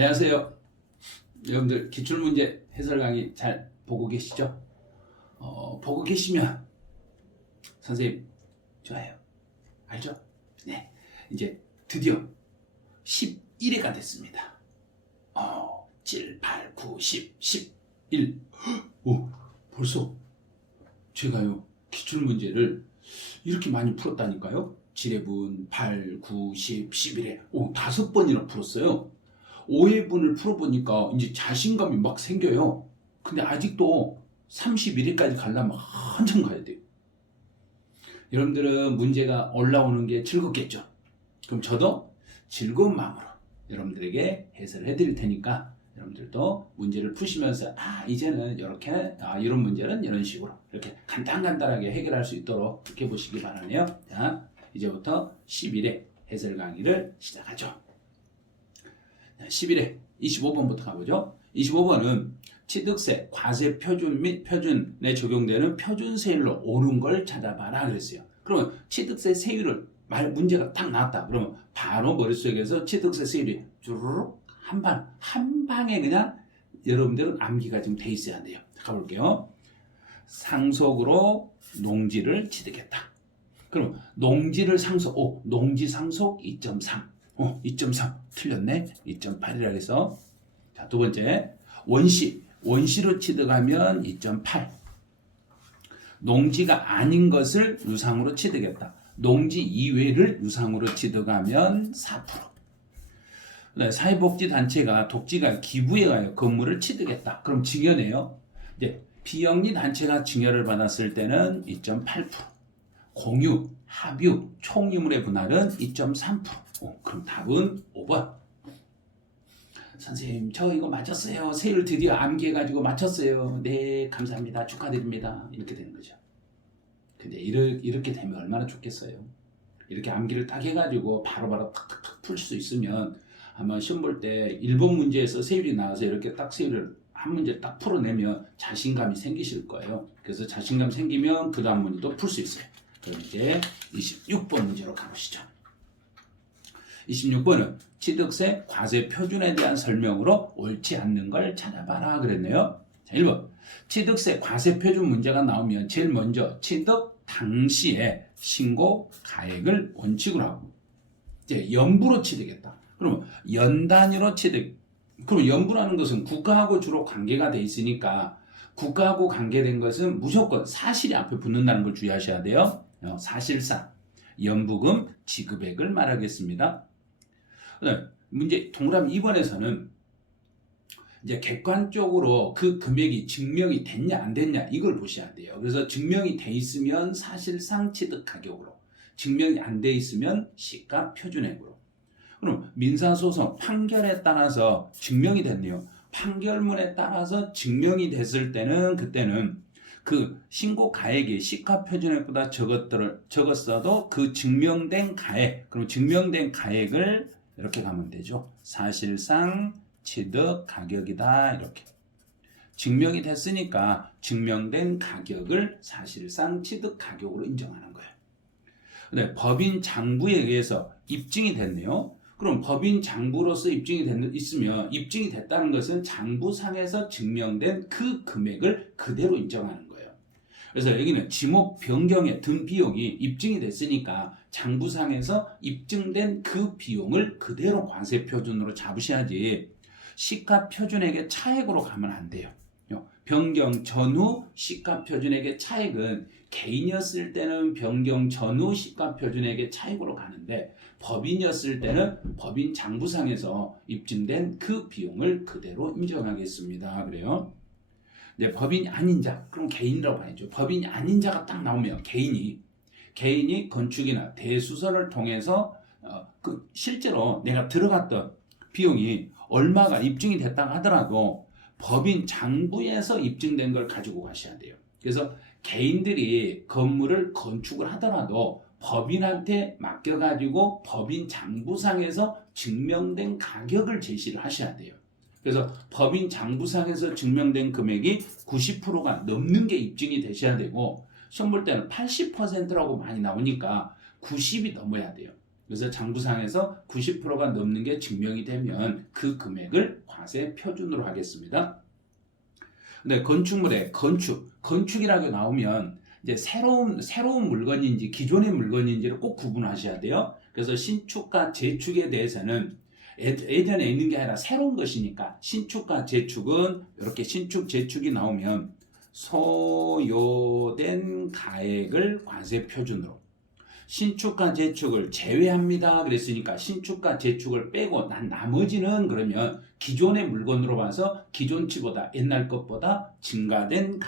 안녕하세요. 여러분들 기출문제 해설 강의 잘 보고 계시죠? 보고 계시면 선생님 좋아요. 알죠? 네. 이제 드디어 11회가 됐습니다. 7, 8, 9, 10, 11. 오, 벌써 제가요 기출문제를 이렇게 많이 풀었다니까요. 7회분, 8, 9, 10, 11회. 5번이나 풀었어요. 5회분을 풀어보니까 이제 자신감이 막 생겨요. 근데 아직도 31회까지 가려면 한참 가야 돼요. 여러분들은 문제가 올라오는 게 즐겁겠죠? 그럼 저도 즐거운 마음으로 여러분들에게 해설을 해드릴 테니까 여러분들도 문제를 푸시면서 이제는 이렇게 이런 문제는 이런 식으로 이렇게 간단하게 해결할 수 있도록 이렇게 보시기 바라네요. 자, 이제부터 11회 해설 강의를 시작하죠. 11회 25번부터 가보죠. 25번은 취득세, 과세 표준 및 표준에 적용되는 표준세율로 옳은 걸 찾아봐라 그랬어요. 그러면 취득세 세율을 문제가 딱 나왔다. 그러면 바로 머릿속에서 취득세 세율이 주르륵 한 방에 그냥 여러분들은 암기가 지금 돼 있어야 돼요. 가볼게요. 상속으로 농지를 취득했다. 그럼 농지를 농지 상속 2.3. 2.3 틀렸네. 2.8이라 해서 자, 두 번째 원시로 취득하면 2.8. 농지가 아닌 것을 유상으로 취득했다. 농지 이외를 유상으로 취득하면 4%. 네, 사회복지단체가 독지가 기부에 의하여 건물을 취득했다. 그럼 증여네요. 이제 비영리 단체가 증여를 받았을 때는 2.8%. 공유, 합유, 총유물의 분할은 2.3%. 그럼 답은 5번. 선생님, 저 이거 맞췄어요. 세율 드디어 암기해가지고 맞췄어요. 네, 감사합니다. 축하드립니다. 이렇게 되는 거죠. 근데 이렇게 되면 얼마나 좋겠어요. 이렇게 암기를 딱 해가지고 바로바로 탁탁탁 풀 수 있으면 아마 시험 볼 때 1번 문제에서 세율이 나와서 이렇게 딱 세율을 한 문제 딱 풀어내면 자신감이 생기실 거예요. 그래서 자신감 생기면 그 다음 문제도 풀 수 있어요. 그럼 이제 26번 문제로 가보시죠. 26번은 취득세 과세 표준에 대한 설명으로 옳지 않는 걸 찾아봐라 그랬네요. 자, 1번 취득세 과세 표준 문제가 나오면 제일 먼저 취득 당시에 신고 가액을 원칙으로 하고 이제 연부로 취득했다. 그러면 연 단위로 취득. 그럼 연부라는 것은 국가하고 주로 관계가 돼 있으니까 국가하고 관계된 것은 무조건 사실이 앞에 붙는다는 걸 주의하셔야 돼요. 사실상 연부금 지급액을 말하겠습니다. 문제 동그라미 2번에서는 이제 객관적으로 그 금액이 증명이 됐냐 안 됐냐 이걸 보셔야 돼요. 그래서 증명이 돼 있으면 사실상 취득 가격으로, 증명이 안 돼 있으면 시가 표준액으로. 그럼 민사소송 판결에 따라서 증명이 됐네요. 판결문에 따라서 증명이 됐을 때는 그때는 그 신고 가액이 시가 표준액보다 적었어도 그 증명된 가액, 그럼 증명된 가액을 이렇게 가면 되죠. 사실상 취득 가격이다. 이렇게. 증명이 됐으니까 증명된 가격을 사실상 취득 가격으로 인정하는 거예요. 근데 법인 장부에 의해서 입증이 됐네요. 그럼 법인 장부로서 입증이 있으면 입증이 됐다는 것은 장부상에서 증명된 그 금액을 그대로 인정하는 거예요. 그래서 여기는 지목 변경에 든 비용이 입증이 됐으니까 장부상에서 입증된 그 비용을 그대로 관세 표준으로 잡으셔야지 시가 표준액의 차액으로 가면 안 돼요. 변경 전후 시가 표준액의 차액은 개인이었을 때는 변경 전후 시가 표준액의 차액으로 가는데 법인이었을 때는 법인 장부상에서 입증된 그 비용을 그대로 인정하겠습니다. 그래요. 네, 법인이 아닌 자, 그럼 개인이라고 봐야죠. 법인이 아닌 자가 딱 나오면 개인이 건축이나 대수선을 통해서 실제로 내가 들어갔던 비용이 얼마가 입증이 됐다고 하더라도 법인 장부에서 입증된 걸 가지고 가셔야 돼요. 그래서 개인들이 건물을 건축을 하더라도 법인한테 맡겨가지고 법인 장부상에서 증명된 가격을 제시를 하셔야 돼요. 그래서 법인 장부상에서 증명된 금액이 90%가 넘는 게 입증이 되셔야 되고 시험 볼 때는 80%라고 많이 나오니까 90이 넘어야 돼요. 그래서 장부상에서 90%가 넘는 게 증명이 되면 그 금액을 과세 표준으로 하겠습니다. 근데 건축물에 건축이라고 나오면 이제 새로운 물건인지 기존의 물건인지를 꼭 구분하셔야 돼요. 그래서 신축과 재축에 대해서는 예전에 있는 게 아니라 새로운 것이니까 신축과 재축은 이렇게 신축 재축이 나오면 소요된 가액을 과세 표준으로, 신축과 재축을 제외합니다 그랬으니까 신축과 재축을 빼고 나머지는 그러면 기존의 물건으로 봐서 기존치보다 옛날 것보다 증가한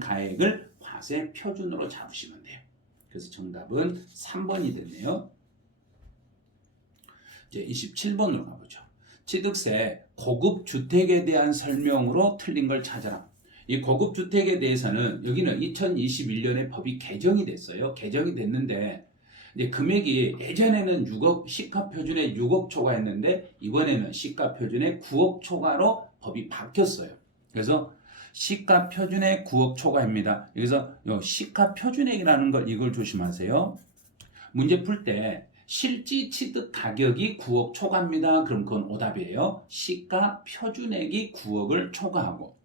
가액을 과세 표준으로 잡으시면 돼요. 그래서 정답은 3번이 됐네요. 이제 27번으로 가보죠. 취득세 고급 주택에 대한 설명으로 틀린 걸 찾아라. 이 고급 주택에 대해서는 여기는 2021년에 법이 개정이 됐어요. 개정이 됐는데 이제 금액이 예전에는 6억 시가 표준에 6억 초과했는데 이번에는 시가 표준에 9억 초과로 법이 바뀌었어요. 그래서 시가 표준에 9억 초과입니다. 여기서 시가 표준액이라는 걸 이걸 조심하세요. 문제 풀 때 실지 취득 가격이 9억 초과입니다. 그럼 그건 오답이에요. 시가 표준액이 9억을 초과하고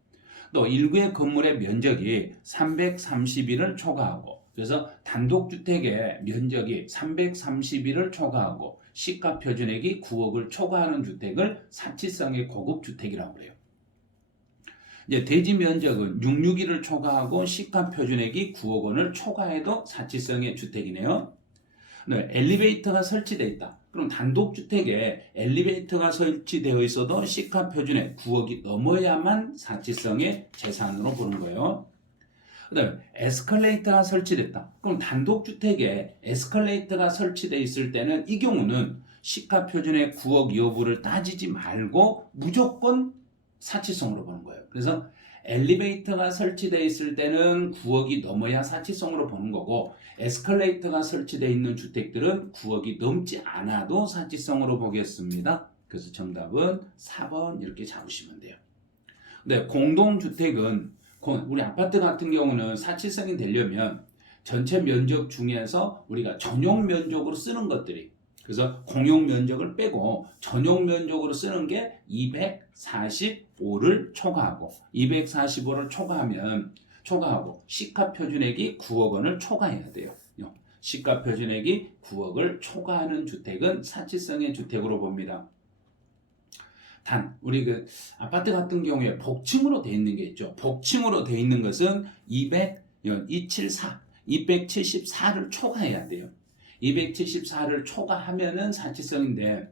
또 일구의 건물의 면적이 331을 초과하고 그래서 단독주택의 면적이 331을 초과하고 시가 표준액이 9억을 초과하는 주택을 사치성의 고급주택이라고 그래요. 이제 대지 면적은 661을 초과하고 시가 표준액이 9억 원을 초과해도 사치성의 주택이네요. 엘리베이터가 설치되어 있다. 그럼 단독주택에 엘리베이터가 설치되어 있어도 시가 표준에 9억이 넘어야만 사치성의 재산으로 보는 거예요. 그 다음에 에스컬레이터가 설치됐다. 그럼 단독주택에 에스컬레이터가 설치되어 있을 때는 이 경우는 시가 표준의 9억 여부를 따지지 말고 무조건 사치성으로 보는 거예요. 그래서 엘리베이터가 설치되어 있을 때는 9억이 넘어야 사치성으로 보는 거고 에스컬레이터가 설치되어 있는 주택들은 9억이 넘지 않아도 사치성으로 보겠습니다. 그래서 정답은 4번 이렇게 잡으시면 돼요. 근데 공동주택은 우리 아파트 같은 경우는 사치성이 되려면 전체 면적 중에서 우리가 전용 면적으로 쓰는 것들이 그래서 공용 면적을 빼고 전용 면적으로 쓰는 게 245를 초과하고 245를 초과하고 시가 표준액이 9억 원을 초과해야 돼요. 시가 표준액이 9억을 초과하는 주택은 사치성의 주택으로 봅니다. 단 우리 그 아파트 같은 경우에 복층으로 되어 있는 게 있죠. 복층으로 되어 있는 것은 274를 초과해야 돼요. 274를 초과하면은 사치성인데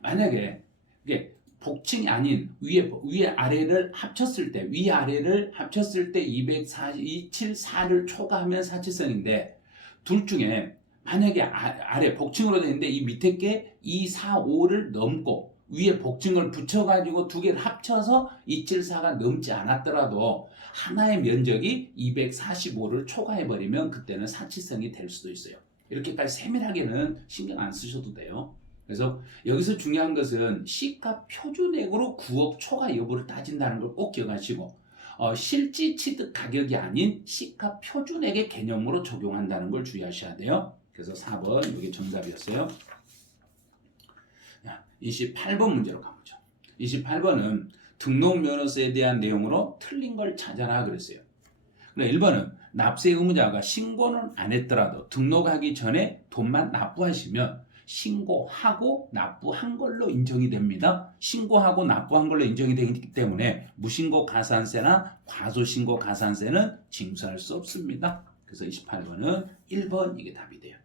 만약에 이게 복층이 아닌 위에 아래를 합쳤을 때 위아래를 합쳤을 때 274를 초과하면 사치성인데 둘 중에 만약에 아래 복층으로 되는데 이 밑에 게 245를 넘고 위에 복층을 붙여가지고 두 개를 합쳐서 274가 넘지 않았더라도 하나의 면적이 245를 초과해버리면 그때는 사치성이 될 수도 있어요. 이렇게까지 세밀하게는 신경 안 쓰셔도 돼요. 그래서 여기서 중요한 것은 시가 표준액으로 9억 초과 여부를 따진다는 걸 꼭 기억하시고 실지 취득 가격이 아닌 시가 표준액의 개념으로 적용한다는 걸 주의하셔야 돼요. 그래서 4번 이게 정답이었어요. 28번 문제로 가보죠. 28번은 등록면허세에 대한 내용으로 틀린 걸 찾아라 그랬어요. 1번은 납세 의무자가 신고는 안 했더라도 등록하기 전에 돈만 납부하시면 신고하고 납부한 걸로 인정이 됩니다. 신고하고 납부한 걸로 인정이 되기 때문에 무신고 가산세나 과소신고 가산세는 징수할 수 없습니다. 그래서 28번은 1번 이게 답이 돼요.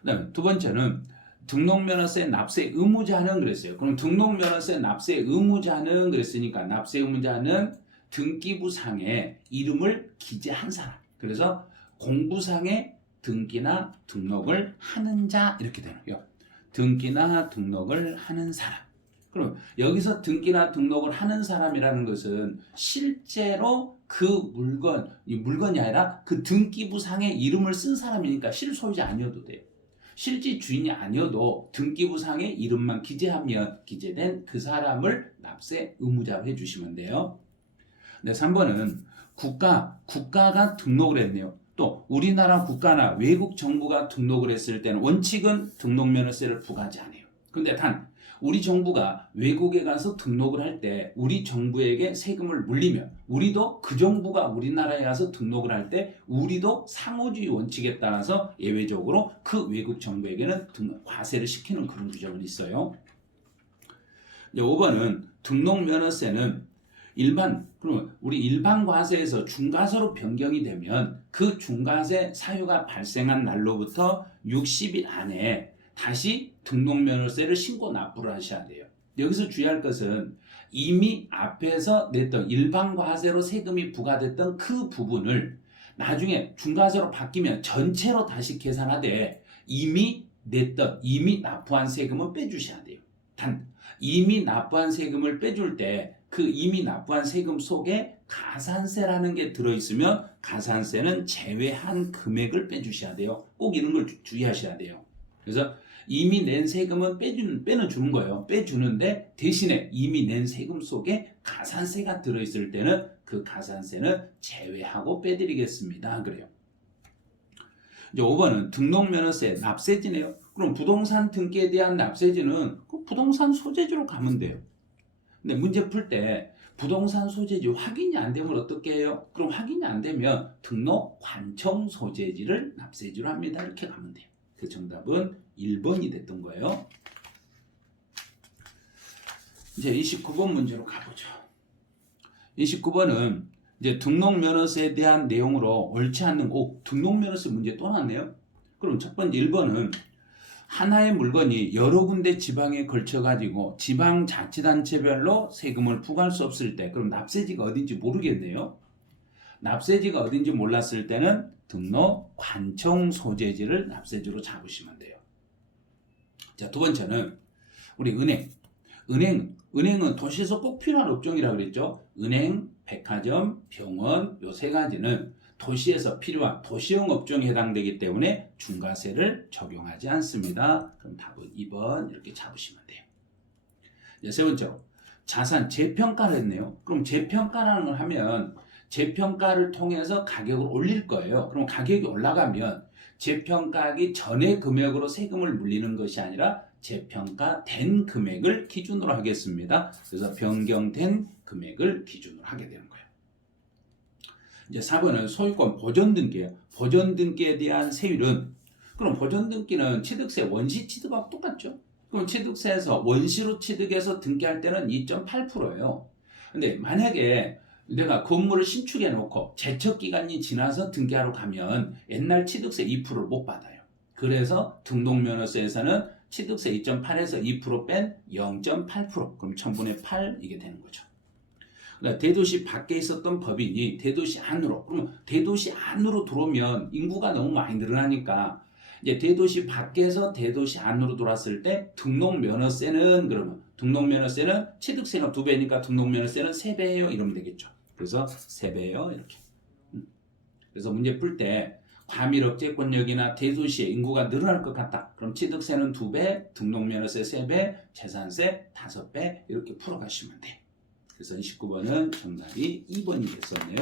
그 다음에 두 번째는 등록면허세 납세 의무자는 그랬어요. 그럼 등록면허세 납세 의무자는 그랬으니까 납세 의무자는 등기부상에 이름을 기재한 사람. 그래서 공부상에 등기나 등록을 하는 자 이렇게 되는 거예요. 등기나 등록을 하는 사람. 그럼 여기서 등기나 등록을 하는 사람이라는 것은 실제로 그 물건이 아니라 그 등기부상에 이름을 쓴 사람이니까 실소유자 아니어도 돼요. 실제 주인이 아니어도 등기부상에 이름만 기재하면 기재된 그 사람을 납세 의무자로 해주시면 돼요. 네, 3번은 국가가 등록을 했네요. 또 우리나라 국가나 외국 정부가 등록을 했을 때는 원칙은 등록면허세를 부과하지 않아요. 근데 단 우리 정부가 외국에 가서 등록을 할 때 우리 정부에게 세금을 물리면 우리도 그 정부가 우리나라에 가서 등록을 할 때 우리도 상호주의 원칙에 따라서 예외적으로 그 외국 정부에게는 과세를 시키는 그런 규정은 있어요. 5번은 등록면허세는 그러면 우리 일반 과세에서 중과세로 변경이 되면 그 중과세 사유가 발생한 날로부터 60일 안에 다시 등록면허세를 신고 납부를 하셔야 돼요. 여기서 주의할 것은 이미 앞에서 냈던 일반 과세로 세금이 부과됐던 그 부분을 나중에 중과세로 바뀌면 전체로 다시 계산하되 이미 납부한 세금은 빼주셔야 돼요. 단 이미 납부한 세금을 빼줄 때 그 이미 납부한 세금 속에 가산세라는 게 들어있으면 가산세는 제외한 금액을 빼주셔야 돼요. 꼭 이런 걸 주의하셔야 돼요. 그래서 이미 낸 세금은 빼는 주는 거예요. 빼주는데 대신에 이미 낸 세금 속에 가산세가 들어있을 때는 그 가산세는 제외하고 빼드리겠습니다. 그래요. 이제 5번은 등록면허세 납세지네요. 그럼 부동산 등기에 대한 납세지는 그 부동산 소재지로 가면 돼요. 근데 문제 풀 때 부동산 소재지 확인이 안 되면 어떻게 해요? 그럼 확인이 안 되면 등록 관청 소재지를 납세지로 합니다. 이렇게 가면 돼요. 그 정답은 1번이 됐던 거예요. 이제 29번 문제로 가보죠. 29번은 이제 등록면허세에 대한 내용으로 옳지 않는 등록면허세 문제 또 나왔네요. 그럼 첫 번째 1번은 하나의 물건이 여러 군데 지방에 걸쳐가지고 지방자치단체별로 세금을 부과할 수 없을 때 그럼 납세지가 어딘지 모르겠네요. 납세지가 어딘지 몰랐을 때는 등록 관청 소재지를 납세지로 잡으시면 돼요. 자, 두 번째는 우리 은행은 도시에서 꼭 필요한 업종이라고 그랬죠. 은행, 백화점, 병원 요 세 가지는 도시에서 필요한 도시형 업종에 해당되기 때문에 중과세를 적용하지 않습니다. 그럼 답은 2번 이렇게 잡으시면 돼요. 이제 세 번째로 자산 재평가를 했네요. 그럼 재평가라는 걸 하면 재평가를 통해서 가격을 올릴 거예요. 그럼 가격이 올라가면 재평가하기 전의 금액으로 세금을 물리는 것이 아니라 재평가된 금액을 기준으로 하겠습니다. 그래서 변경된 금액을 기준으로 하게 되는 거예요. 이제 4번은 소유권 보존등기예요. 보존등기에 대한 세율은 그럼 보존등기는 취득세 원시 취득하고 똑같죠. 그럼 취득세에서 원시로 취득해서 등기할 때는 2.8%예요. 근데 만약에 내가 건물을 신축해 놓고 제척 기간이 지나서 등기하러 가면 옛날 취득세 2%를 못 받아요. 그래서 등록면허세에서는 취득세 2.8에서 2% 뺀 0.8% 그럼 1000분의 8 이게 되는 거죠. 그러니까 대도시 밖에 있었던 법인이 대도시 안으로 그러면 대도시 안으로 들어오면 인구가 너무 많이 늘어나니까 이제 대도시 밖에서 대도시 안으로 들어왔을 때 등록면허세는 그러면 등록면허세는 취득세가 2배니까 등록면허세는 3배예요 이러면 되겠죠. 그래서 3배예요 이렇게. 그래서 문제 풀 때 과밀 억제권역이나 대도시의 인구가 늘어날 것 같다. 그럼 취득세는 2배, 등록면허세 3배, 재산세 5배 이렇게 풀어가시면 돼. 그래서 29번은 정답이 2번이 됐었네요.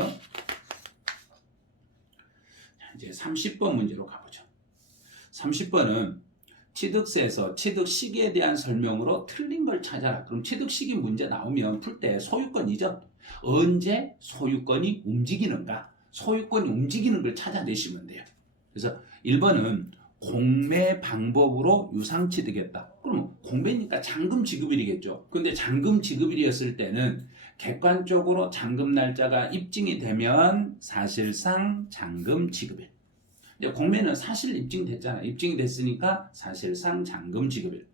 자, 이제 30번 문제로 가보죠. 30번은 취득세에서 취득 시기에 대한 설명으로 틀린 걸 찾아라. 그럼 취득 시기 문제 나오면 풀 때 소유권 이전 언제 소유권이 움직이는가? 소유권이 움직이는 걸 찾아내시면 돼요. 그래서 1번은 공매 방법으로 유상취득했다. 그러면 공매니까 잔금 지급일이겠죠. 근데 잔금 지급일이었을 때는 객관적으로 잔금 날짜가 입증이 되면 사실상 잔금 지급일. 공매는 사실 입증됐잖아. 입증이 됐으니까 사실상 잔금 지급일.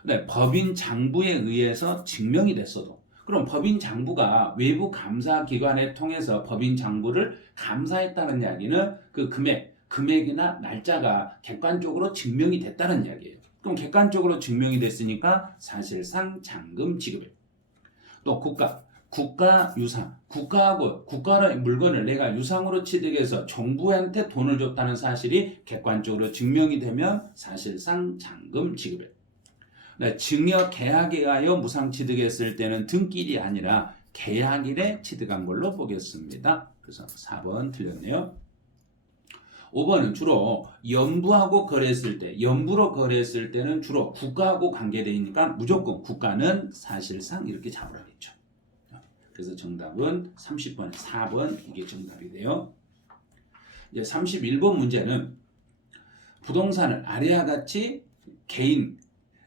근데 법인 장부에 의해서 증명이 됐어도 그럼 법인 장부가 외부 감사 기관에 통해서 법인 장부를 감사했다는 이야기는 그 금액이나 날짜가 객관적으로 증명이 됐다는 이야기예요. 그럼 객관적으로 증명이 됐으니까 사실상 잔금 지급일. 또 국가 유상. 국가의 물건을 내가 유상으로 취득해서 정부한테 돈을 줬다는 사실이 객관적으로 증명이 되면 사실상 잔금 지급일. 증여 계약에 의하여 무상 취득했을 때는 등기일이 아니라 계약일에 취득한 걸로 보겠습니다. 그래서 4번 틀렸네요. 5번은 주로 연부하고 거래했을 때, 연부로 거래했을 때는 주로 국가하고 관계되니까 무조건 국가는 사실상 이렇게 잡으라겠죠. 그래서 정답은 30번에 4번 이게 정답이 돼요. 이제 31번 문제는 부동산을 아래와 같이 개인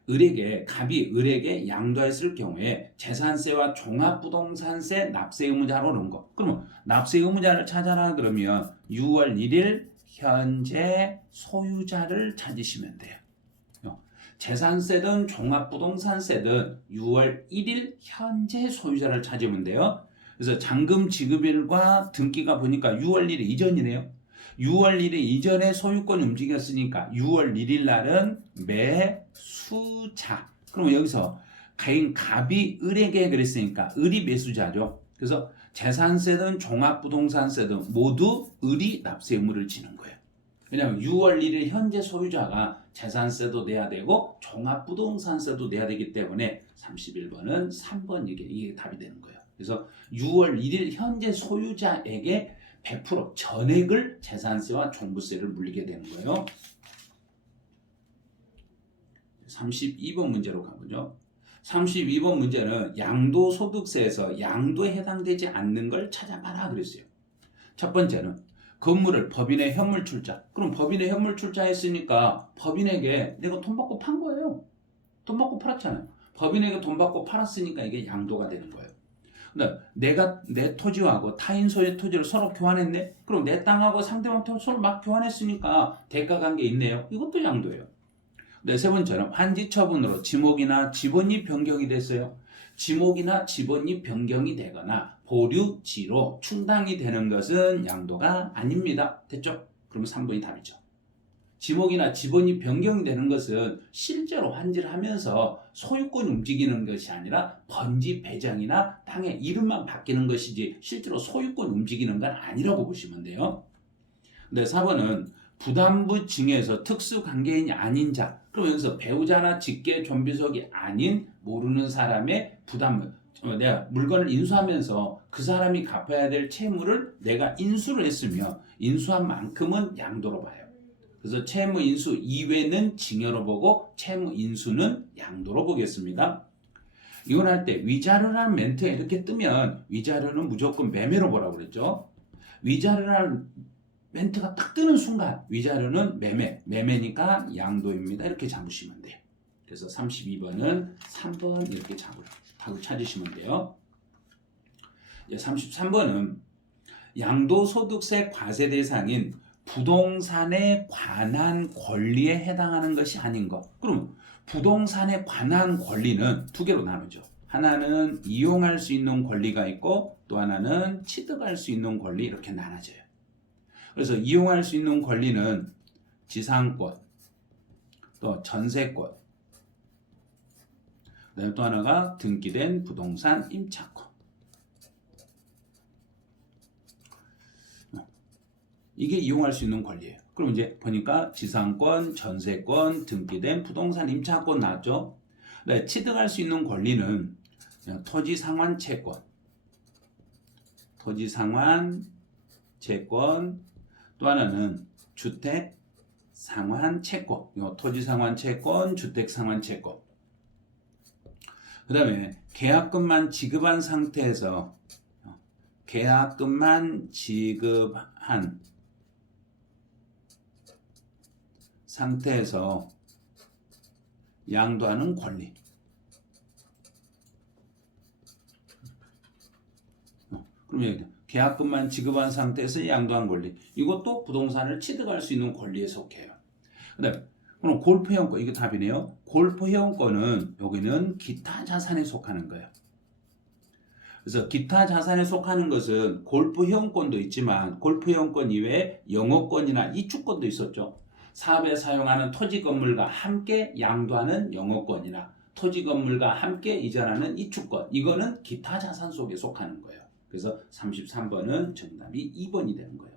을에게 갑이 을에게 양도했을 경우에 재산세와 종합부동산세 납세 의무자로 놓은 거. 그러면 납세 의무자를 찾아라 그러면 6월 1일 현재 소유자를 찾으시면 돼요. 재산세든 종합부동산세든 6월 1일 현재 소유자를 찾으면 돼요. 그래서 잔금 지급일과 등기가 보니까 6월 1일 이전이네요. 6월 1일 이전에 소유권이 움직였으니까 6월 1일 날은 매수자. 그러면 여기서 개인 갑이 을에게 그랬으니까 을이 매수자죠. 그래서 재산세든 종합부동산세든 모두 을이 납세 의무를 지는 거예요. 왜냐하면 6월 1일 현재 소유자가 재산세도 내야 되고 종합부동산세도 내야 되기 때문에 31번은 3번 이게 답이 되는 거예요. 그래서 6월 1일 현재 소유자에게 100% 전액을 재산세와 종부세를 물리게 되는 거예요. 32번 문제로 가보죠. 32번 문제는 양도소득세에서 양도에 해당되지 않는 걸 찾아봐라 그랬어요. 첫 번째는 건물을 법인의 현물 출자. 그럼 법인의 현물 출자했으니까 법인에게 내가 돈 받고 판 거예요. 돈 받고 팔았잖아요. 법인에게 돈 받고 팔았으니까 이게 양도가 되는 거예요. 내가 내 토지하고 타인 소유의 토지를 서로 교환했네? 그럼 내 땅하고 상대방 토지를 서로 막 교환했으니까 대가관계 있네요. 이것도 양도예요. 세 번째는 환지 처분으로 지목이나 지번이 변경이 됐어요. 지목이나 지번이 변경이 되거나 보류지로 충당이 되는 것은 양도가 아닙니다. 됐죠? 그러면 3번이 답이죠. 지목이나 지번이 변경이 되는 것은 실제로 환지를 하면서 소유권이 움직이는 것이 아니라 번지 배정이나 땅의 이름만 바뀌는 것이지 실제로 소유권이 움직이는 건 아니라고 보시면 돼요. 4번은 부담부 징에서 특수관계인이 아닌 자. 그럼 여기서 배우자나 직계 존비속이 아닌 모르는 사람의 부담. 내가 물건을 인수하면서 그 사람이 갚아야 될 채무를 내가 인수를 했으며 인수한 만큼은 양도로 봐요. 그래서 채무 인수 이외는 징여로 보고 채무 인수는 양도로 보겠습니다. 이걸 할 때 위자료라는 멘트에 이렇게 뜨면 위자료는 무조건 매매로 보라고 그랬죠. 위자료라는 멘트가 딱 뜨는 순간 위자료는 매매니까 양도입니다. 이렇게 잡으시면 돼요. 그래서 32번은 3번 이렇게 답을 찾으시면 돼요. 이제 33번은 양도소득세 과세 대상인 부동산에 관한 권리에 해당하는 것이 아닌 것. 그럼 부동산에 관한 권리는 두 개로 나누죠. 하나는 이용할 수 있는 권리가 있고 또 하나는 취득할 수 있는 권리 이렇게 나눠져요. 그래서 이용할 수 있는 권리는 지상권, 또 전세권, 그다음에 또 하나가 등기된 부동산 임차권. 이게 이용할 수 있는 권리예요. 그럼 이제 보니까 지상권, 전세권, 등기된 부동산 임차권 나왔죠. 네, 취득할 수 있는 권리는 토지상환 채권, 또 하나는 주택상환 채권, 토지상환 채권, 주택상환 채권. 그 다음에 계약금만 지급한 상태에서 양도하는 권리. 그러면 계약금만 지급한 상태에서 양도한 권리. 이것도 부동산을 취득할 수 있는 권리에 속해요. 그다음에 그럼 골프회원권 이게 답이네요. 골프회원권은 여기는 기타 자산에 속하는 거예요. 그래서 기타 자산에 속하는 것은 골프회원권도 있지만 골프회원권 이외에 영업권이나 이축권도 있었죠. 사업에 사용하는 토지 건물과 함께 양도하는 영업권이나 토지 건물과 함께 이전하는 이축권. 이거는 기타 자산 속에 속하는 거예요. 그래서 33번은 정답이 2번이 되는 거예요.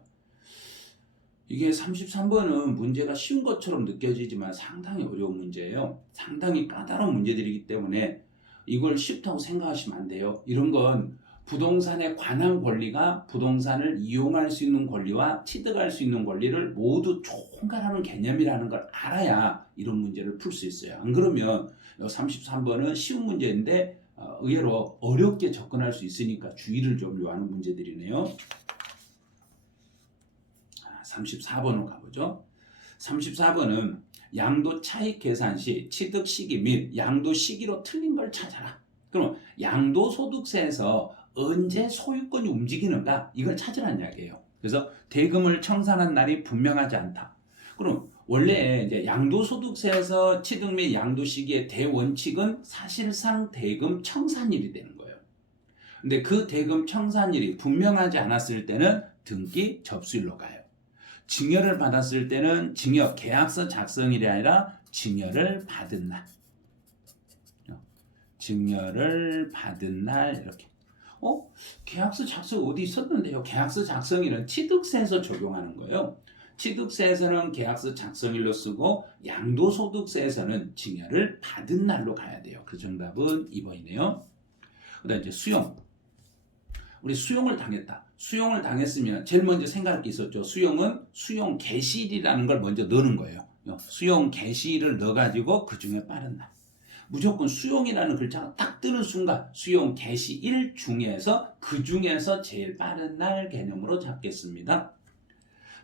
이게 33번은 문제가 쉬운 것처럼 느껴지지만 상당히 어려운 문제예요. 상당히 까다로운 문제들이기 때문에 이걸 쉽다고 생각하시면 안 돼요. 이런 건 부동산에 관한 권리가 부동산을 이용할 수 있는 권리와 취득할 수 있는 권리를 모두 총괄하는 개념이라는 걸 알아야 이런 문제를 풀 수 있어요. 안 그러면 33번은 쉬운 문제인데 의외로 어렵게 접근할 수 있으니까 주의를 좀 요하는 문제들이네요. 34번으로 가보죠. 34번은 양도 차익 계산 시 취득 시기 및 양도 시기로 틀린 걸 찾아라. 그럼 양도소득세에서 언제 소유권이 움직이는가 이걸 찾으라는 이야기예요. 그래서 대금을 청산한 날이 분명하지 않다. 그럼 원래 이제 양도소득세에서 취득 및 양도 시기의 대원칙은 사실상 대금 청산일이 되는 거예요. 근데 그 대금 청산일이 분명하지 않았을 때는 등기 접수일로 가요. 증여를 받았을 때는 증여 계약서 작성일이 아니라 증여를 받은 날. 증여를 받은 날 이렇게. 계약서 작성 어디 있었는데요? 계약서 작성일은 취득세에서 적용하는 거예요. 취득세에서는 계약서 작성일로 쓰고 양도소득세에서는 증여를 받은 날로 가야 돼요. 그 정답은 2번이네요. 그다음 이제 수용. 우리 수용을 당했다. 수용을 당했으면 제일 먼저 생각할 게 있었죠. 수용은 수용 개시일이라는 걸 먼저 넣는 거예요. 수용 개시일을 넣어가지고 그 중에 빠른 날. 무조건 수용이라는 글자가 딱 뜨는 순간 수용 개시일 중에서 그 중에서 제일 빠른 날 개념으로 잡겠습니다.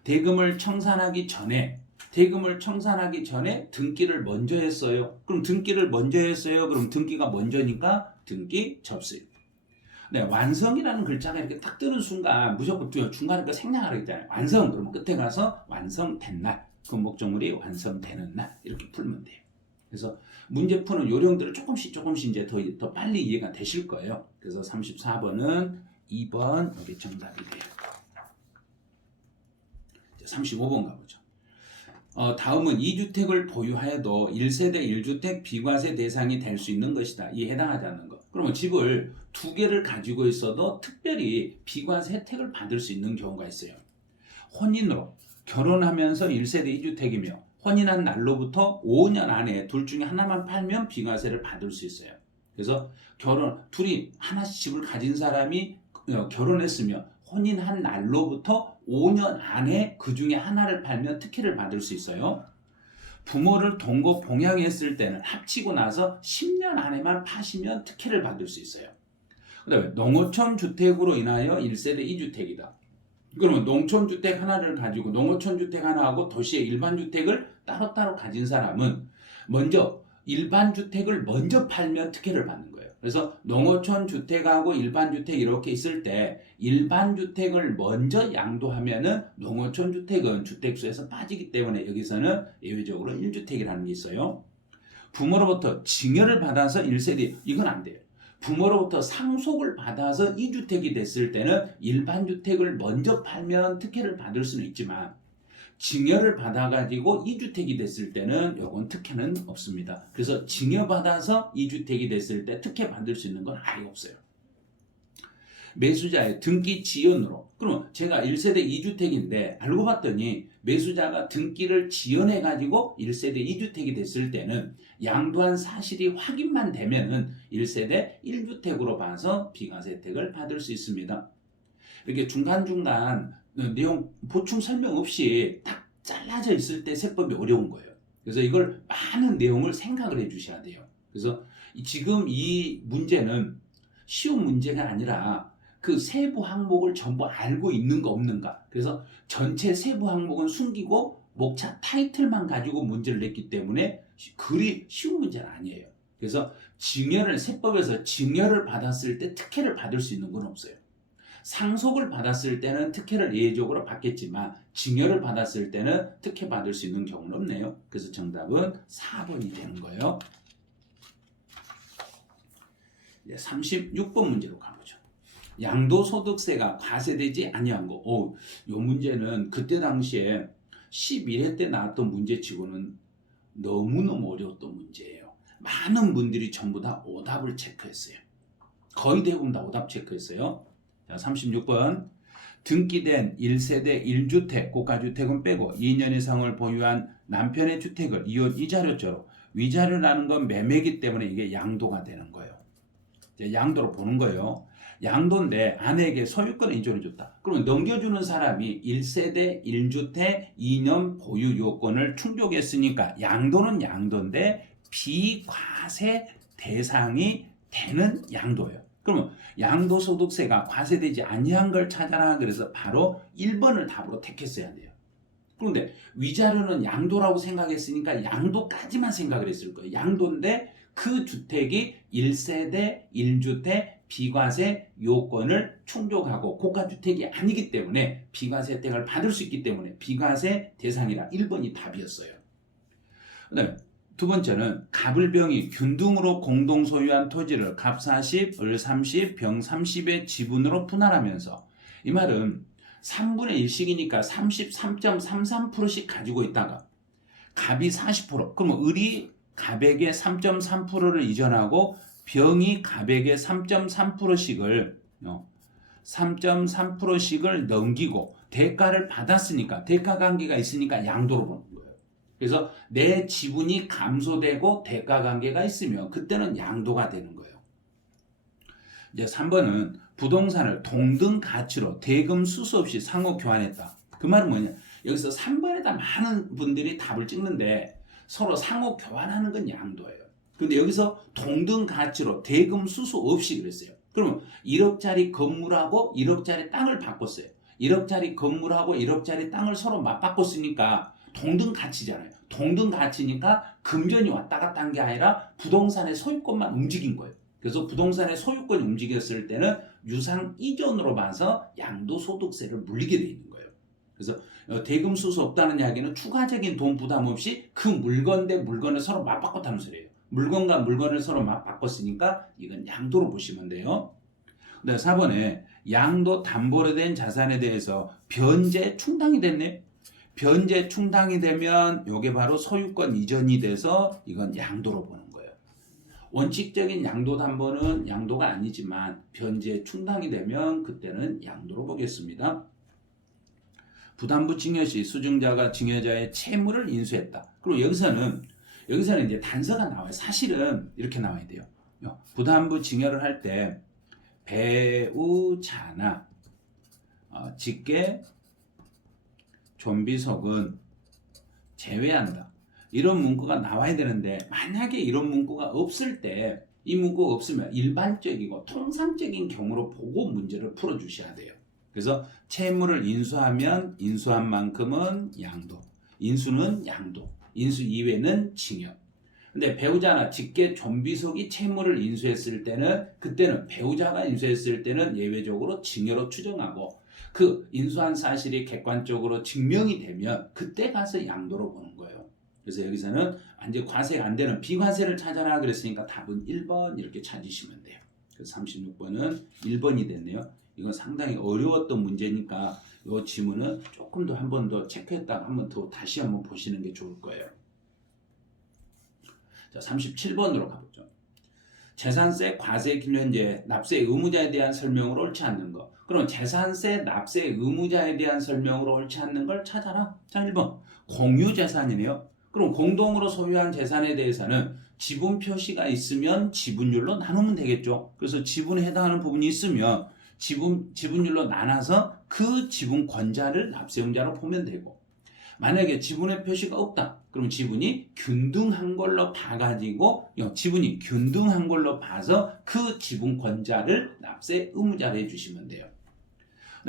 대금을 청산하기 전에 등기를 먼저 했어요. 그럼 등기를 먼저 했어요. 그럼 등기가 먼저니까 등기 접수일. 네, 완성이라는 글자가 이렇게 딱 뜨는 순간 무조건 중간에 거 생략하라 했잖아요. 완성 그러면 끝에 가서 완성된 날, 그 목적물이 완성되는 날 이렇게 풀면 돼요. 그래서 문제 푸는 요령들을 조금씩 이제 더 빨리 이해가 되실 거예요. 그래서 34번은 2번 여기 정답이 돼요. 35번 가보죠. 다음은 2주택을 보유하여도 1세대 1주택 비과세 대상이 될 수 있는 것이다. 이에 해당하지 않는 것. 그러면 집을 2개를 가지고 있어도 특별히 비과세 혜택을 받을 수 있는 경우가 있어요. 혼인으로 결혼하면서 1세대 2주택이며 혼인한 날로부터 5년 안에 둘 중에 하나만 팔면 비과세를 받을 수 있어요. 그래서 둘이 하나씩 집을 가진 사람이 결혼했으며 혼인한 날로부터 5년 안에 그 중에 하나를 팔면 특혜를 받을 수 있어요. 부모를 동거 봉양했을 때는 합치고 나서 10년 안에만 파시면 특혜를 받을 수 있어요. 그 다음에 농어촌 주택으로 인하여 1세대 2주택이다. 그러면 농촌주택 하나를 가지고 농어촌주택 하나하고 도시의 일반주택을 따로따로 가진 사람은 먼저 일반주택을 먼저 팔면 특혜를 받는 거예요. 그래서 농어촌주택하고 일반주택 이렇게 있을 때 일반주택을 먼저 양도하면은 농어촌주택은 주택수에서 빠지기 때문에 여기서는 예외적으로 1주택이라는 게 있어요. 부모로부터 증여를 받아서 1세대 이건 안 돼요. 부모로부터 상속을 받아서 2주택이 됐을 때는 일반주택을 먼저 팔면 특혜를 받을 수는 있지만 증여를 받아가지고 2주택이 됐을 때는 요건 특혜는 없습니다. 그래서 증여받아서 2주택이 됐을 때 특혜 받을 수 있는 건 아예 없어요. 매수자의 등기 지연으로 그럼 제가 1세대 2주택인데 알고 봤더니 매수자가 등기를 지연해가지고 1세대 2주택이 됐을 때는 양도한 사실이 확인만 되면은 1세대 1주택으로 봐서 비과세 혜택을 받을 수 있습니다. 이렇게 중간중간 내용 보충 설명 없이 딱 잘라져 있을 때 세법이 어려운 거예요. 그래서 이걸 많은 내용을 생각을 해 주셔야 돼요. 그래서 지금 이 문제는 쉬운 문제가 아니라 그 세부 항목을 전부 알고 있는가 없는가. 그래서 전체 세부 항목은 숨기고 목차 타이틀만 가지고 문제를 냈기 때문에 그리 쉬운 문제는 아니에요. 그래서 세법에서 증여를 받았을 때 특혜를 받을 수 있는 건 없어요. 상속을 받았을 때는 특혜를 예외적으로 받겠지만 증여를 받았을 때는 특혜 받을 수 있는 경우는 없네요. 그래서 정답은 4번이 되는 거예요. 이제 36번 문제로 가보죠. 양도소득세가 과세되지 아니한 거. 이 문제는 그때 당시에 11회 때 나왔던 문제치고는 너무너무 어려웠던 문제예요. 많은 분들이 전부 다 오답을 체크했어요. 거의 대부분 다 오답 체크했어요. 자, 36번. 등기된 1세대 1주택, 고가주택은 빼고 2년 이상을 보유한 남편의 주택을 이혼 이자료죄로 위자료라는 건 매매이기 때문에 이게 양도가 되는 거예요. 이제 양도로 보는 거예요. 양도인데 아내에게 소유권을 인정해 줬다. 그러면 넘겨주는 사람이 1세대 1주택 2년 보유 요건을 충족했으니까 양도는 양도인데 비과세 대상이 되는 양도예요. 그러면 양도소득세가 과세되지 아니한 걸 찾아라. 그래서 바로 1번을 답으로 택했어야 돼요. 그런데 위자료는 양도라고 생각했으니까 양도까지만 생각을 했을 거예요. 양도인데 그 주택이 1세대 1주택 비과세 요건을 충족하고 고가주택이 아니기 때문에 비과세 혜택을 받을 수 있기 때문에 비과세 대상이라 1번이 답이었어요. 그 다음에 두 번째는 갑을병이 균등으로 공동 소유한 토지를 갑 40, 을 30, 병 30의 지분으로 분할하면서 이 말은 3분의 1씩이니까 33.33%씩 가지고 있다가 갑이 40%, 그러면 을이 갑에게 3.3%를 이전하고 병이 갑에게 3.3%씩을 넘기고 대가를 받았으니까 대가 관계가 있으니까 양도로 보는 거예요. 그래서 내 지분이 감소되고 대가 관계가 있으면 그때는 양도가 되는 거예요. 이제 3번은 부동산을 동등 가치로 대금 수수 없이 상호 교환했다. 그 말은 뭐냐? 여기서 3번에다 많은 분들이 답을 찍는데 서로 상호 교환하는 건 양도예요. 근데 여기서 동등 가치로 대금 수수 없이 그랬어요. 그러면 1억짜리 건물하고 1억짜리 땅을 바꿨어요. 1억짜리 건물하고 1억짜리 땅을 서로 맞바꿨으니까 동등 가치잖아요. 동등 가치니까 금전이 왔다 갔다 한 게 아니라 부동산의 소유권만 움직인 거예요. 그래서 부동산의 소유권이 움직였을 때는 유상 이전으로 봐서 양도소득세를 물리게 돼 있는 거예요. 그래서 대금 수수 없다는 이야기는 추가적인 돈 부담 없이 그 물건 대 물건을 서로 맞바꿨다는 소리예요. 물건과 물건을 서로 맞바꿨으니까 이건 양도로 보시면 돼요. 네, 4번에 양도 담보로 된 자산에 대해서 변제 충당이 됐네요. 변제 충당이 되면 이게 바로 소유권 이전이 돼서 이건 양도로 보는 거예요. 원칙적인 양도 담보는 양도가 아니지만 변제 충당이 되면 그때는 양도로 보겠습니다. 부담부 증여 시 수증자가 증여자의 채무를 인수했다. 그리고 여기서는 이제 단서가 나와요. 사실은 이렇게 나와야 돼요. 부담부 증여를 할 때 배우자나 직계 존비속은 제외한다. 이런 문구가 나와야 되는데 만약에 이런 문구가 없을 때 이 문구가 없으면 일반적이고 통상적인 경우로 보고 문제를 풀어주셔야 돼요. 그래서 채무를 인수하면 인수한 만큼은 양도, 인수는 양도, 인수 이외는 징역. 근데 배우자나 직계 존비속이 채무를 인수했을 때는 그때는 배우자가 인수했을 때는 예외적으로 징여로 추정하고 그 인수한 사실이 객관적으로 증명이 되면 그때 가서 양도로 보는 거예요. 그래서 여기서는 완전 과세가 안 되는 비과세를 찾아라 그랬으니까 답은 1번 이렇게 찾으시면 돼요. 그래서 36번은 1번이 됐네요. 이건 상당히 어려웠던 문제니까 이 지문은 조금 더 한 번 더 체크했다가 한 번 더 다시 한번 보시는 게 좋을 거예요. 자, 37번으로 가보죠. 재산세, 과세 기면제, 납세 의무자에 대한 설명으로 옳지 않는 거. 그럼 재산세, 납세 의무자에 대한 설명으로 옳지 않는 걸 찾아라. 자, 1번. 공유재산이네요. 그럼 공동으로 소유한 재산에 대해서는 지분 표시가 있으면 지분율로 나누면 되겠죠. 그래서 지분에 해당하는 부분이 있으면 지분율로 나눠서 그 지분권자를 납세의무자로 보면 되고, 만약에 지분의 표시가 없다. 그럼 지분이 균등한 걸로 봐가지고 지분이 균등한 걸로 봐서 그 지분권자를 납세 의무자로 해주시면 돼요.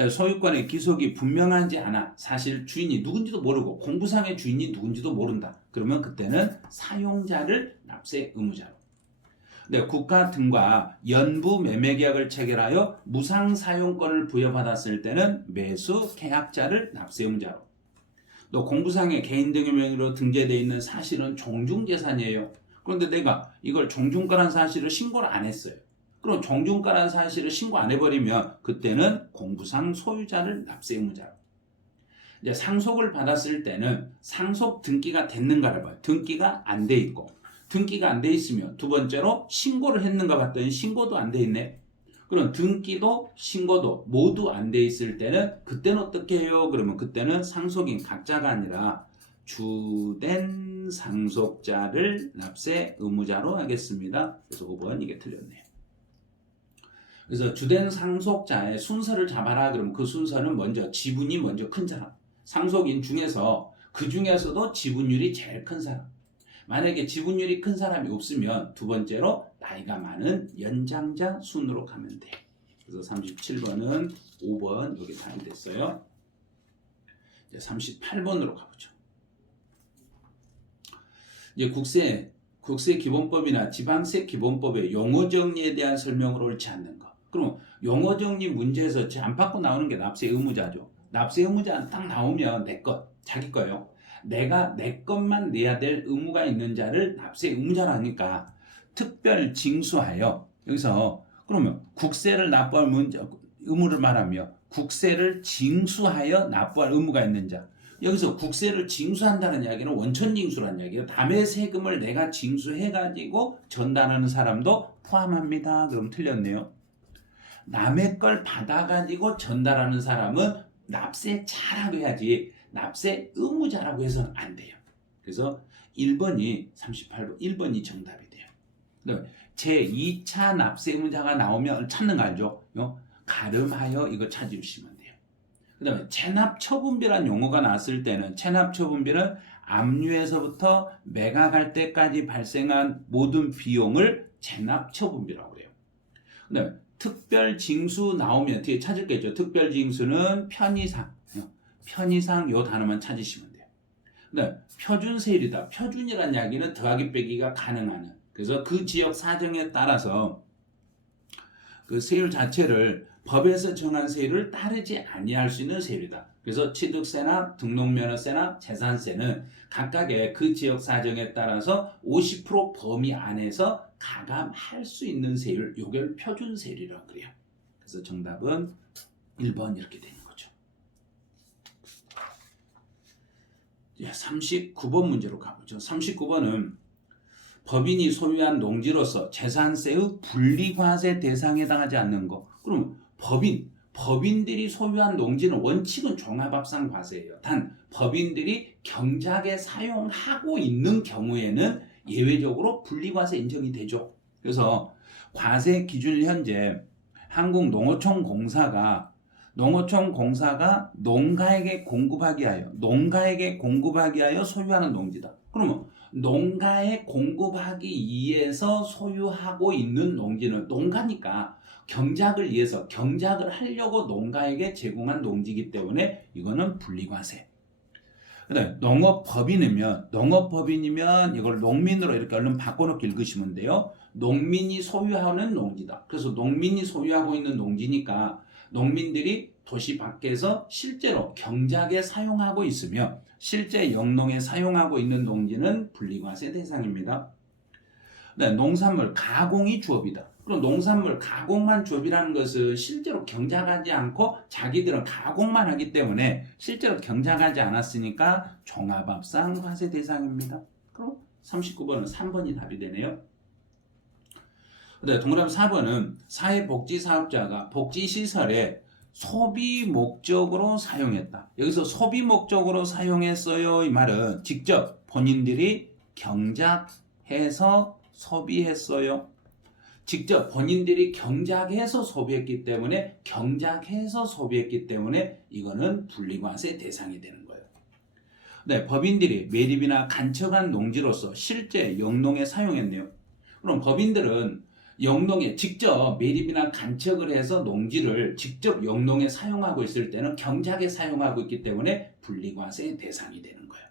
소유권의 기속이 분명하지 않아 사실 주인이 누군지도 모르고 공부상의 주인이 누군지도 모른다. 그러면 그때는 사용자를 납세 의무자로. 국가 등과 연부 매매 계약을 체결하여 무상 사용권을 부여받았을 때는 매수 계약자를 납세 의무자로. 또 공부상의 개인 등의 명의로 등재되어 있는 사실은 종중재산이에요. 그런데 내가 이걸 종중가란 사실을 신고를 안 했어요. 그럼 종중가란 사실을 신고 안 해버리면 그때는 공부상 소유자를 납세 의무자로. 이제 상속을 받았을 때는 상속 등기가 됐는가를 봐요. 등기가 안 돼 있고, 등기가 안 돼 있으면 두 번째로 신고를 했는가 봤더니 신고도 안 돼 있네. 그럼 등기도 신고도 모두 안 돼 있을 때는 그때는 어떻게 해요? 그러면 그때는 상속인 각자가 아니라 주된 상속자를 납세 의무자로 하겠습니다. 그래서 5번 이게 틀렸네요. 그래서 주된 상속자의 순서를 잡아라. 그러면 그 순서는 먼저 지분이 먼저 큰 사람. 상속인 중에서 그 중에서도 지분율이 제일 큰 사람. 만약에 지분율이 큰 사람이 없으면 두 번째로 나이가 많은 연장자 순으로 가면 돼요. 그래서 37번은 5번 여기 다 됐어요. 이제 38번으로 가보죠. 이제 국세 기본법이나 지방세 기본법의 용어 정리에 대한 설명으로 옳지 않는 거. 그럼 용어 정리 문제에서 안팎고 나오는 게 납세 의무자죠. 납세 의무자 딱 나오면 내 것, 자기 거예요. 내가 내 것만 내야 될 의무가 있는 자를 납세 의무자라니까 특별 징수하여 여기서 그러면 국세를 납부할 의무를 말하며 국세를 징수하여 납부할 의무가 있는 자. 여기서 국세를 징수한다는 이야기는 원천징수라는 이야기예요. 남의 세금을 내가 징수해가지고 전달하는 사람도 포함합니다. 그럼 틀렸네요. 남의 걸 받아가지고 전달하는 사람은 납세자라고 해야지 납세 의무자라고 해서는 안 돼요. 그래서 1번이 38번 1번이 정답이 돼요. 그다음에 제2차 납세 의무자가 나오면 찾는 거 알죠? 가름하여 이거 찾으시면 돼요. 그 다음에 체납처분비란 용어가 나왔을 때는 체납처분비는 압류에서부터 매각할 때까지 발생한 모든 비용을 체납처분비라고 해요. 그 다음에 특별징수 나오면 뒤에 찾을 게 있죠. 특별징수는 편의상 요 단어만 찾으시면 돼요. 그 다음에 표준세율이다. 표준이라는 이야기는 더하기 빼기가 가능한, 그래서 그 지역 사정에 따라서 그 세율 자체를 법에서 정한 세율을 따르지 아니할 수 있는 세율이다. 그래서 취득세나 등록면허세나 재산세는 각각의 그 지역 사정에 따라서 50% 범위 안에서 가감할 수 있는 세율, 요걸 표준세율이라고 그래요. 그래서 정답은 1번 이렇게 되는 거죠. 39번 문제로 가보죠. 39번은 법인이 소유한 농지로서 재산세의 분리과세 대상에 해당하지 않는 거. 그럼 법인들이 소유한 농지는 원칙은 종합합산 과세예요. 단 법인들이 경작에 사용하고 있는 경우에는 예외적으로 분리과세 인정이 되죠. 그래서 과세 기준 현재 한국농어촌공사가 농가에게 공급하기 위하여 소유하는 농지다. 그러면 농가에 공급하기 위해서 소유하고 있는 농지는 농가니까 경작을 위해서 경작을 하려고 농가에게 제공한 농지이기 때문에 이거는 분리과세. 그다음에 농업법인이면 이걸 농민으로 이렇게 얼른 바꿔놓고 읽으시면 돼요. 농민이 소유하는 농지다. 그래서 농민이 소유하고 있는 농지니까 농민들이 도시 밖에서 실제로 경작에 사용하고 있으며 실제 영농에 사용하고 있는 농지는 분리과세 대상입니다. 네, 농산물 가공이 주업이다. 그럼 농산물 가공만 주업이라는 것은 실제로 경작하지 않고 자기들은 가공만 하기 때문에 실제로 경작하지 않았으니까 종합합산 과세 대상입니다. 그럼 39번은 3번이 답이 되네요. 네, 동그라미 4번은 사회복지사업자가 복지시설에 소비 목적으로 사용했다. 여기서 소비 목적으로 사용했어요. 이 말은 직접 본인들이 경작해서 소비했어요. 직접 본인들이 경작해서 소비했기 때문에 이거는 분리과세 대상이 되는 거예요. 네, 법인들이 매립이나 간척한 농지로서 실제 영농에 사용했네요. 그럼 법인들은 영농에 직접 매립이나 간척을 해서 농지를 직접 영농에 사용하고 있을 때는 경작에 사용하고 있기 때문에 분리과세 대상이 되는 거예요.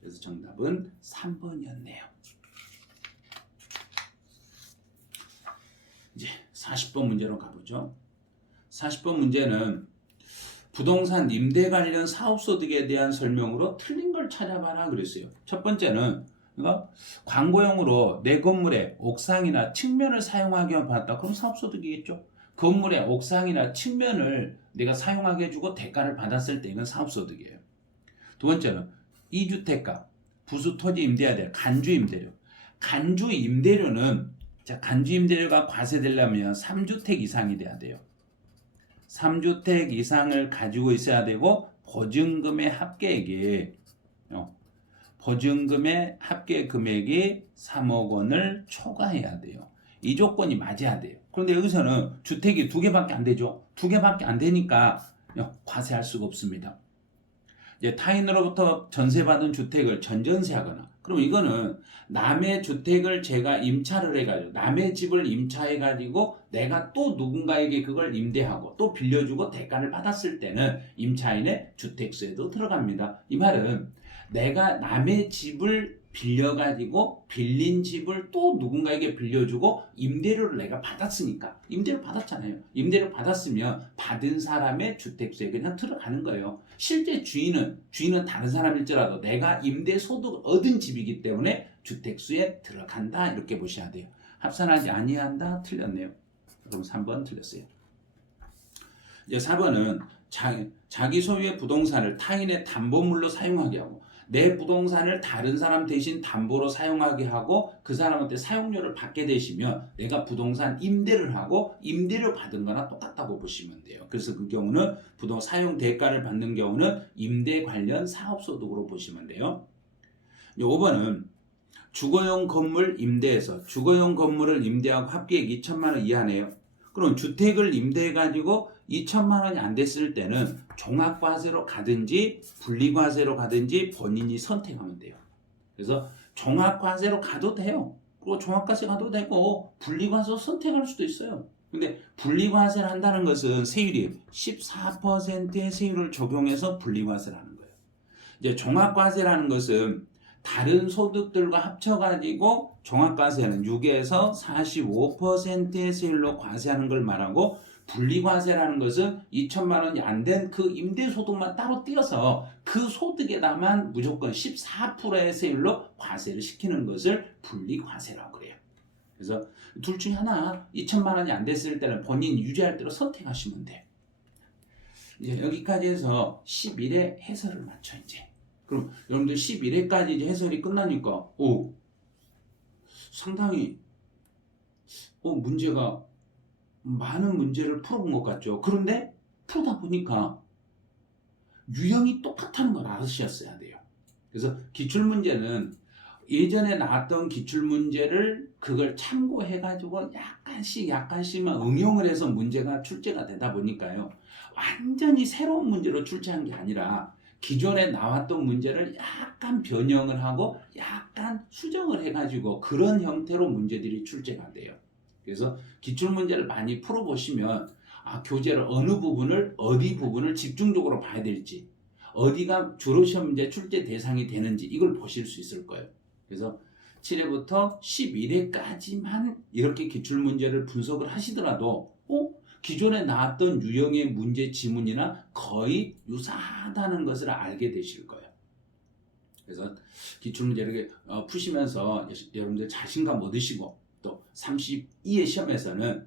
그래서 정답은 3번이었네요. 이제 40번 문제로 가보죠. 40번 문제는 부동산 임대 관련 사업소득에 대한 설명으로 틀린 걸 찾아봐라 그랬어요. 첫 번째는 광고용으로 내 건물의 옥상이나 측면을 사용하게 받았다. 그럼 사업소득이겠죠. 건물의 옥상이나 측면을 내가 사용하게 해주고 대가를 받았을 때 이건 사업소득이에요. 두 번째는 2주택가, 부수토지 임대해야 될 간주임대료. 간주임대료는 간주임대료가 과세되려면 3주택 이상이 돼야 돼요. 3주택 이상을 가지고 있어야 되고 보증금의 합계 금액이 3억 원을 초과해야 돼요. 이 조건이 맞아야 돼요. 그런데 여기서는 주택이 2개밖에 안 되죠. 2개밖에 안 되니까 과세할 수가 없습니다. 이제 타인으로부터 전세받은 주택을 전전세하거나, 그럼 이거는 남의 주택을 제가 임차를 해가지고 남의 집을 임차해가지고 내가 또 누군가에게 그걸 임대하고 또 빌려주고 대가를 받았을 때는 임차인의 주택세도 들어갑니다. 이 말은 내가 남의 집을 빌려가지고 빌린 집을 또 누군가에게 빌려주고 임대료를 내가 받았으니까, 임대료 받았잖아요. 임대료 받았으면 받은 사람의 주택수에 그냥 들어가는 거예요. 실제 주인은 다른 사람일지라도 내가 임대 소득을 얻은 집이기 때문에 주택수에 들어간다, 이렇게 보셔야 돼요. 합산하지 아니한다, 틀렸네요. 그럼 3번 틀렸어요. 이제 4번은 자기 소유의 부동산을 타인의 담보물로 사용하게 하고 내 부동산을 다른 사람 대신 담보로 사용하게 하고 그 사람한테 사용료를 받게 되시면 내가 부동산 임대를 하고 임대료 받은 거나 똑같다고 보시면 돼요. 그래서 그 경우는 부동산 사용 대가를 받는 경우는 임대 관련 사업소득으로 보시면 돼요. 5번은 주거용 건물 임대에서 주거용 건물을 임대하고 합계액 2천만 원 이하네요. 그럼 주택을 임대해가지고 2천만 원이 안 됐을 때는 종합과세로 가든지 분리과세로 가든지 본인이 선택하면 돼요. 그래서 종합과세로 가도 돼요. 그리고 종합과세 가도 되고 분리과세로 선택할 수도 있어요. 근데 분리과세를 한다는 것은 세율이 14%의 세율을 적용해서 분리과세를 하는 거예요. 이제 종합과세라는 것은 다른 소득들과 합쳐가지고 종합과세는 6에서 45%의 세율로 과세하는 걸 말하고, 분리과세라는 것은 2천만 원이 안 된 그 임대소득만 따로 떼어서 그 소득에다만 무조건 14%의 세율로 과세를 시키는 것을 분리과세라고 그래요. 그래서 둘 중에 하나 2천만 원이 안 됐을 때는 본인이 유지할 대로 선택하시면 돼요. 이제 여기까지 해서 11회 해설을 맞춰 이제. 그럼 여러분들 11회까지 이제 해설이 끝나니까 상당히 문제가 많은 문제를 풀어본 것 같죠. 그런데 풀다 보니까 유형이 똑같다는 걸 알으셨어야 돼요. 그래서 기출문제는 예전에 나왔던 기출문제를 그걸 참고해가지고 약간씩만 응용을 해서 문제가 출제가 되다 보니까요. 완전히 새로운 문제로 출제한 게 아니라 기존에 나왔던 문제를 약간 변형을 하고 약간 수정을 해가지고 그런 형태로 문제들이 출제가 돼요. 그래서 기출문제를 많이 풀어보시면 교재를 어디 부분을 집중적으로 봐야 될지, 어디가 주로 시험 문제 출제 대상이 되는지 이걸 보실 수 있을 거예요. 그래서 7회부터 11회까지만 이렇게 기출문제를 분석을 하시더라도 기존에 나왔던 유형의 문제 지문이나 거의 유사하다는 것을 알게 되실 거예요. 그래서 기출문제를 푸시면서 여러분들 자신감 얻으시고, 또 32회 시험에서는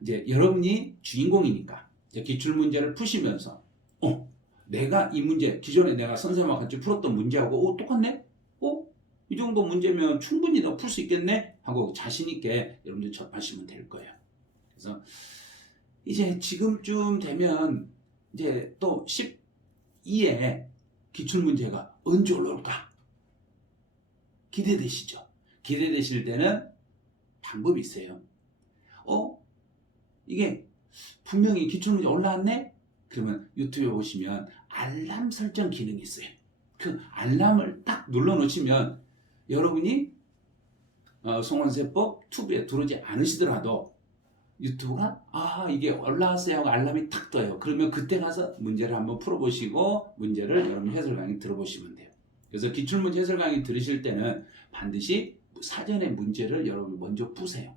이제 여러분이 주인공이니까 이제 기출문제를 푸시면서 내가 이 문제 기존에 내가 선생님과 같이 풀었던 문제하고 똑같네? 이 정도 문제면 충분히 너 풀 수 있겠네? 하고 자신 있게 여러분들 접하시면 될 거예요. 그래서 이제 지금쯤 되면 이제 또 12회 기출문제가 언제 올라올까? 기대되시죠? 기대되실 때는 방법이 있어요. 이게 분명히 기출문제 올라왔네? 그러면 유튜브에 보시면 알람 설정 기능이 있어요. 그 알람을 딱 눌러 놓으시면 여러분이 송원세법 튜브에 들어오지 않으시더라도 유튜브가 이게 올라왔어요 하고 알람이 탁 떠요. 그러면 그때 가서 문제를 한번 풀어보시고 문제를 여러분 해설 강의 들어보시면 돼요. 그래서 기출문제 해설 강의 들으실 때는 반드시 사전에 문제를 여러분 먼저 푸세요.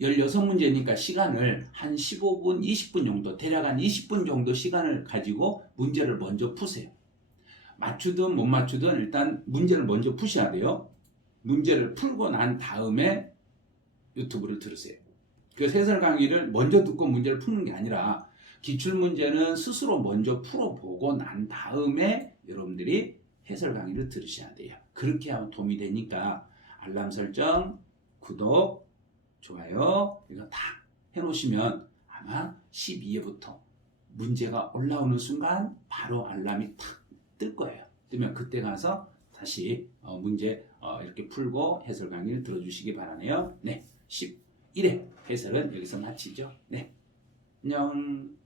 16문제니까 시간을 한 15분, 20분 정도, 대략 한 20분 정도 시간을 가지고 문제를 먼저 푸세요. 맞추든 못 맞추든 일단 문제를 먼저 푸셔야 돼요. 문제를 풀고 난 다음에 유튜브를 들으세요. 그 해설 강의를 먼저 듣고 문제를 푸는 게 아니라 기출문제는 스스로 먼저 풀어보고 난 다음에 여러분들이 해설 강의를 들으셔야 돼요. 그렇게 하면 도움이 되니까 알람 설정, 구독, 좋아요 이거 다 해놓으시면 아마 12회부터 문제가 올라오는 순간 바로 알람이 탁 뜰 거예요. 뜨면 그때 가서 다시 문제 이렇게 풀고 해설 강의를 들어주시기 바라네요. 네. 11회 해설은 여기서 마치죠. 네. 안녕.